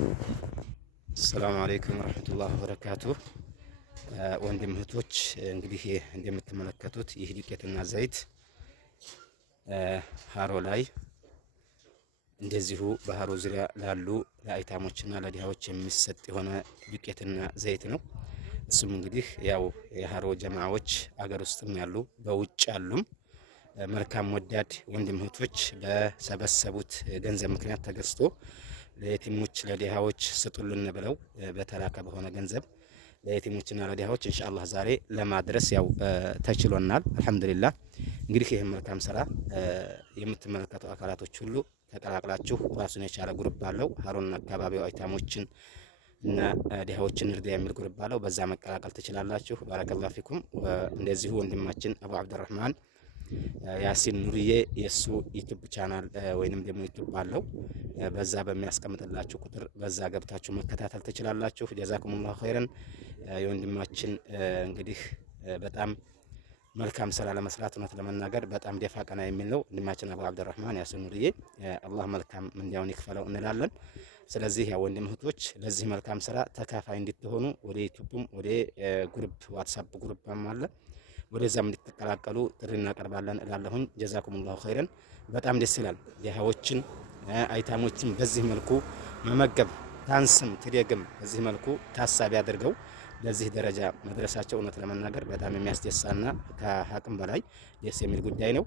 السلام عليكم ورحمة الله وبركاته ወንድም እህቶች እንግዲህ እንደምትመለከቱት ይህ ዱቄትና ዘይት ሃሮ ላይ እንደዚሁ በሃሮ ዙሪያ ላሉ ለአይታሞችና ለዲሃዎች የሚሰጥ የሆነ ዱቄትና ዘይት ነው። እሱም እንግዲህ ያው የሃሮ ጀማዓዎች አገር ውስጥም ያሉ በውጭ ያሉም መልካም ወዳድ ወንድም እህቶች በሰበሰቡት ገንዘብ ምክንያት ተገዝቶ ለየቲሞች ለዲሃዎች ስጡልን ብለው በተላከ በሆነ ገንዘብ ለየቲሞችና ለዲሃዎች ኢንሻአላህ ዛሬ ለማድረስ ያው ተችሎናል። አልহামዱሊላህ። እንግዲህ ይሄን መልካም ስራ የምትመለከቱ አካላቶች ሁሉ ተቀላቅላችሁ ራሱን የቻለ ግሩፕ አለው። ሃሮና አካባቢው አይታሞችን እና ዲሃዎችን እርዳ የሚል ግሩፕ አለው። በዛ መቀላቀል ትችላላችሁ። ባረከላሁ ፊኩም። እንደዚሁ ወንድማችን አቡ አብዱራህማን ያሲን ኑርዬ የሱ ዩቲዩብ ቻናል ወይንም ደግሞ ዩቲዩብ አለው። በዛ በሚያስቀምጥላችሁ ቁጥር በዛ ገብታችሁ መከታተል ትችላላችሁ። ጀዛኩሙላሁ ኸይረን። የወንድማችን እንግዲህ በጣም መልካም ስራ ለመስራት እውነት ለመናገር በጣም ደፋ ቀና የሚል ነው። ወንድማችን አቡ አብዱራህማን ያሲን ኑርዬ አላህ መልካም ምንዳውን ይክፈለው እንላለን። ስለዚህ ያ ወንድም እህቶች ለዚህ መልካም ስራ ተካፋይ እንድትሆኑ ወደ ዩቲዩብም ወደ ግሩፕ ዋትስአፕ ግሩፕም አለ ወደዛም እንድትቀላቀሉ ጥሪ እናቀርባለን እላለሁኝ። ጀዛኩሙላሁ ኸይረን። በጣም ደስ ይላል። ድሃዎችን አይታሞችን በዚህ መልኩ መመገብ ታንስም ትደግም በዚህ መልኩ ታሳቢ አድርገው ለዚህ ደረጃ መድረሳቸው እውነት ለመናገር በጣም የሚያስደሳና ከአቅም በላይ ደስ የሚል ጉዳይ ነው።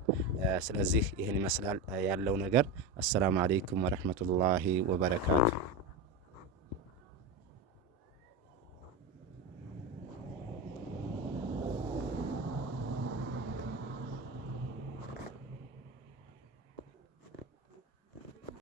ስለዚህ ይህን ይመስላል ያለው ነገር። አሰላሙ አለይኩም ወረህመቱላሂ ወበረካቱ።